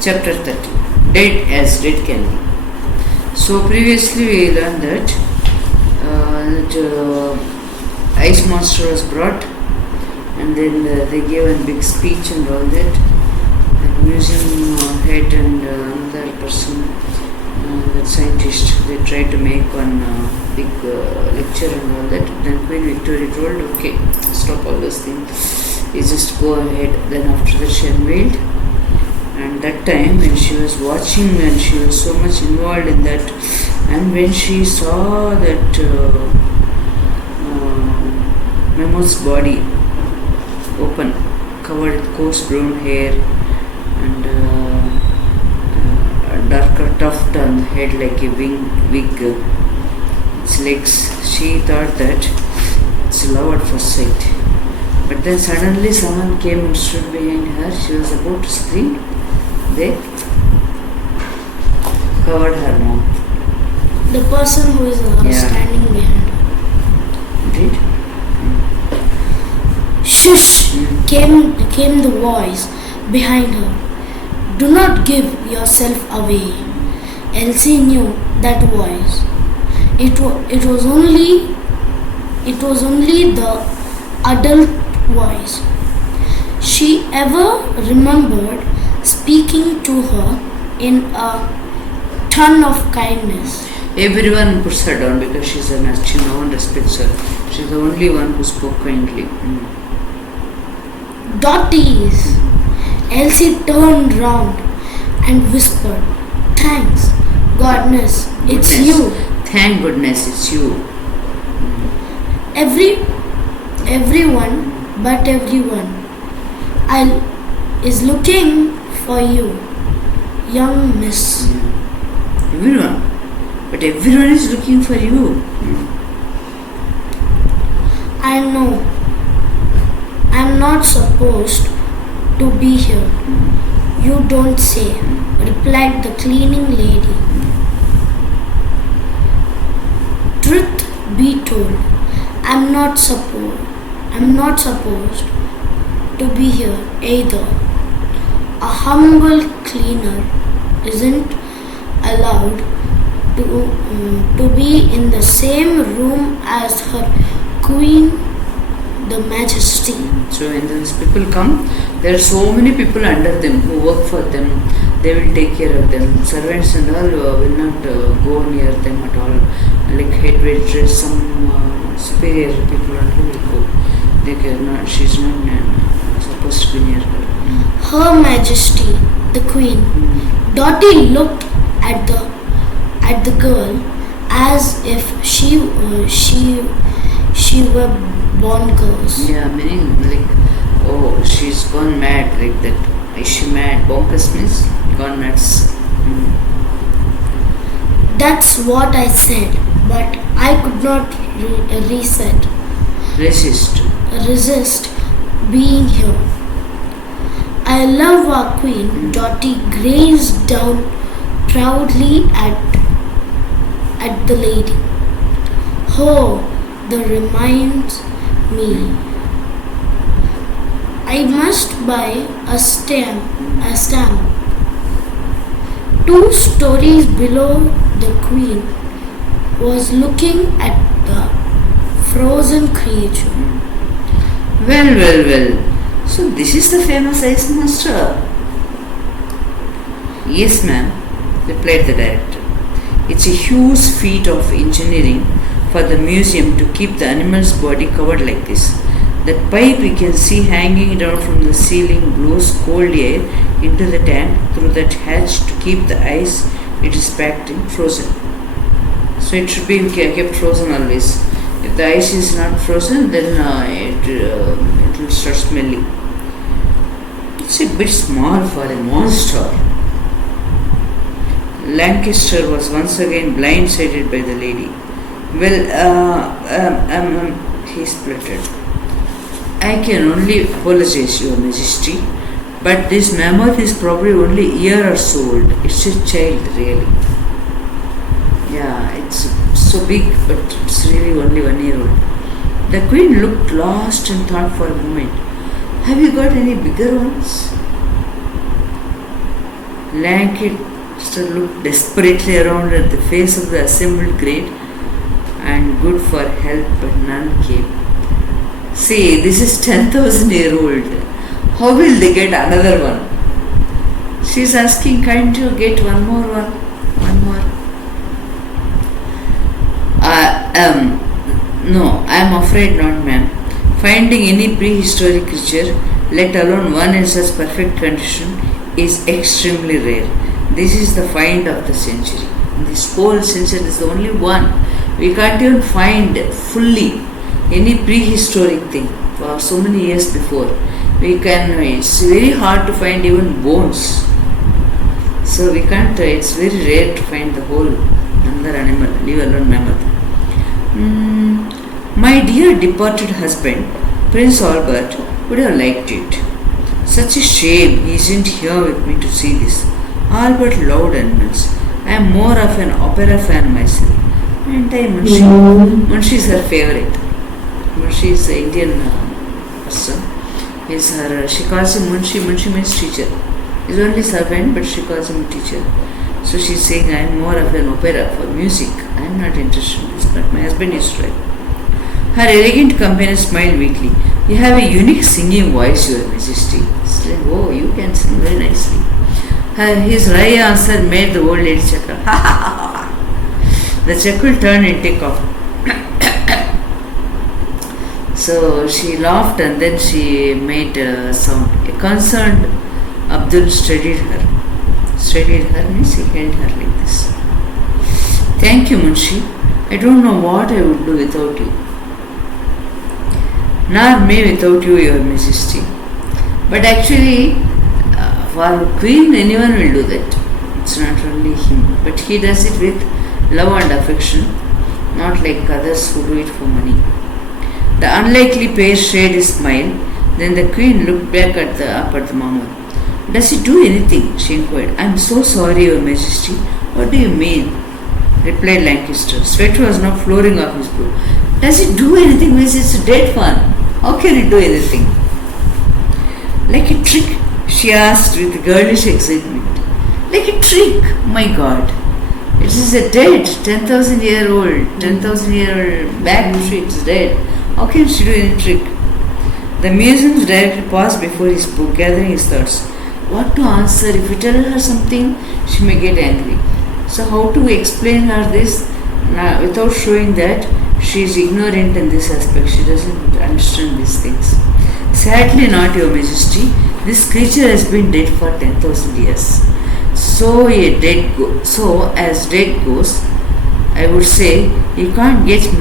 Chapter 30. Dead as dead can be. So previously we learned that ice monster was brought, and then they gave a big speech and all that. The museum head and another person, that scientist, they tried to make one big lecture and all that. Then Queen Victoria told, okay, stop all those things, you just go ahead. Then after that she unveiled, and that time when she was watching and she was so much involved in that, and when she saw that Mammoth's body open, covered with coarse brown hair and a darker tuft on the head like a wig, its legs, she thought that it's love at first sight. But then suddenly someone came and stood behind her. She was about to scream. They covered her mouth. The person who is standing behind her. Did? Shush! Came the voice behind her. Do not give yourself away. Elsie knew that voice. It was only the adult voice she ever remembered speaking to her in a ton of kindness. Everyone puts her down because she's a nurse. No one respects her. She's the only one who spoke kindly. Dotties! Elsie turned round and whispered, Thanks, goodness, it's you. Thank goodness, it's you. Everyone but everyone is looking for you, young miss. Everyone. But everyone is looking for you. I know. I'm not supposed to be here. You don't say, replied the cleaning lady. Truth be told, I'm not supposed to be here either. A humble cleaner isn't allowed to be in the same room as her queen, the majesty. So when these people come, there are so many people under them who work for them. They will take care of them. Servants and all will not go near them at all. Like head waitress, some superior people only will go. She's not supposed to be near her. Her Majesty, the Queen. Dottie looked at the girl as if she were bonkers. Yeah, meaning like, oh, she's gone mad like that. Is she mad? Bonkers means gone nuts. That's what I said, but I could not resist being here. I love our queen. Dottie gazed down proudly at the lady. Oh, that reminds me. I must buy a stamp. 2 stories below, the queen was looking at the frozen creature. Well. So this is the famous ice monster? Yes, ma'am, replied the director. It's a huge feat of engineering for the museum to keep the animal's body covered like this. That pipe you can see hanging down from the ceiling blows cold air into the tank through that hatch to keep the ice it is packed in frozen. So it should be kept frozen always. If the ice is not frozen, then it will start smelling. It's a bit small for a monster. Lancaster was once again blindsided by the lady. He spluttered. I can only apologize, Your Majesty, but this mammoth is probably only a year or so old. It's a child, really. Yeah, it's so big, but it's really only 1 year old. The queen looked lost and thought for a moment. Have you got any bigger ones? Lancaster looked desperately around at the face of the assembled great and good for help, but none came. See, this is 10,000-year-old. How will they get another one? She's asking, can't you get one more one? One more. No, I'm afraid not, ma'am. Finding any prehistoric creature, let alone one in such perfect condition, is extremely rare. This is the find of the century. In this whole century, this is the only one. We can't even find fully any prehistoric thing for so many years before. It's very hard to find even bones. So we can't, it's very rare to find the whole another animal, leave alone mammoth. My dear departed husband, Prince Albert, would have liked it. Such a shame he isn't here with me to see this. Albert loved animals. I am more of an opera fan myself. And Munshi. Munshi is her favorite. Munshi is an Indian person. She calls him Munshi. Munshi means teacher. He's only servant, but she calls him teacher. So she's saying, I am more of an opera for music. I am not interested in this, but my husband is right. Her elegant companion smiled weakly. You have a unique singing voice, Your Majesty. It's like, oh, you can sing very nicely. His wry answer made the old lady chuckle. The chuckle turned and take off. So she laughed and then she made a sound. A concerned Abdul steadied her. Steadied her means he held her like this. Thank you, Munshi. I don't know what I would do without you. Nor me without you, Your Majesty. But actually, for Queen, anyone will do that. It's not only him. But he does it with love and affection, not like others who do it for money. The unlikely pair shared a smile. Then the Queen looked back up at the mammoth. Does he do anything? She inquired. I am so sorry, Your Majesty. What do you mean? Replied Lancaster. Sweat was now flowing off his brow. Does he do anything? Means it's a dead one. How can he do anything? Like a trick? She asked with girlish excitement. Like a trick? My God. It is a dead, 10,000-year-old, 10,000-year-old back tree. It's dead. How can she do any trick? The museum's director paused before he spoke, gathering his thoughts. What to answer? If we tell her something, she may get angry. So how to explain her this without showing that she is ignorant in this aspect? She doesn't understand these things. Sadly not, Your Majesty. This creature has been dead for 10,000 years. So as dead goes, I would say you can't get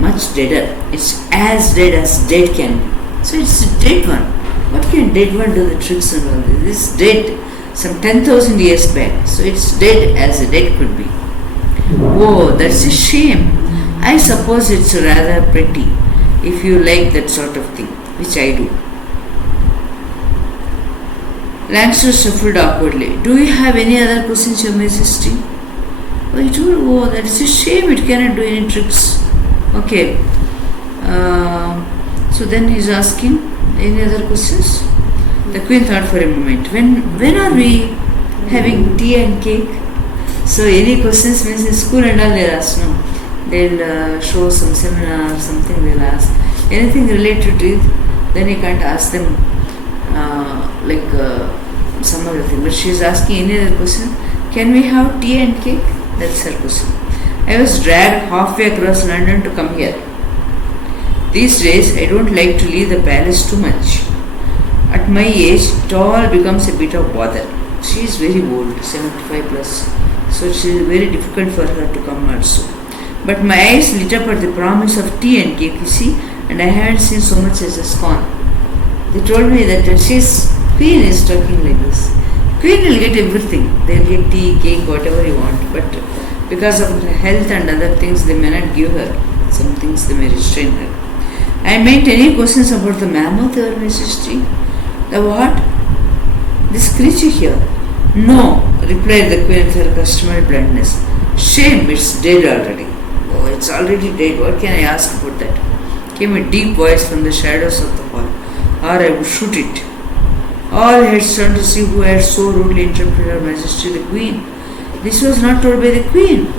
much deader. It's as dead as dead can be. So it's a dead one. What can dead one do the tricks and all this? It's dead some 10,000 years back. So it's dead as a dead could be. Oh, that's a shame. I suppose it's rather pretty if you like that sort of thing, which I do. Lancaster shuffled awkwardly. Do you have any other questions, Your Majesty? Oh, you do? Oh, that is a shame. It cannot do any tricks. Okay. So then he's asking, any other questions? The Queen thought for a moment. When are we having tea and cake? So any questions means in school and all they'll ask. No. They'll show some seminar or something they'll ask. Anything related to it, then you can't ask them some other thing. But she is asking any other question. Can we have tea and cake? That's her question. I was dragged halfway across London to come here. These days I don't like to leave the palace too much. At my age, it all becomes a bit of bother. She is very old, 75 plus. So it is very difficult for her to come also. But my eyes lit up at the promise of tea and cake, you see, and I haven't seen so much as a scone. They told me that Queen is talking like this. Queen will get everything. They'll get tea, cake, whatever you want. But because of her health and other things, they may not give her. Some things they may restrain her. I meant any questions about the mammoth, Your Majesty? The what? This creature here? No, replied the Queen with her customary bluntness. Shame, it's dead already. Oh, it's already dead. What can I ask about that? Came a deep voice from the shadows of the hall. Or I would shoot it. All heads turned to see who had so rudely interrupted Her Majesty the Queen. This was not told by the Queen.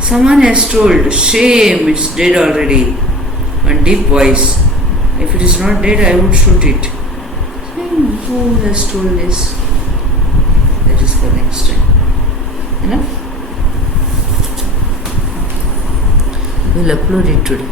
Someone has told. Shame, it's dead already. One deep voice. If it is not dead, I would shoot it. Who has told this? That is for next time. Enough? We'll upload it today.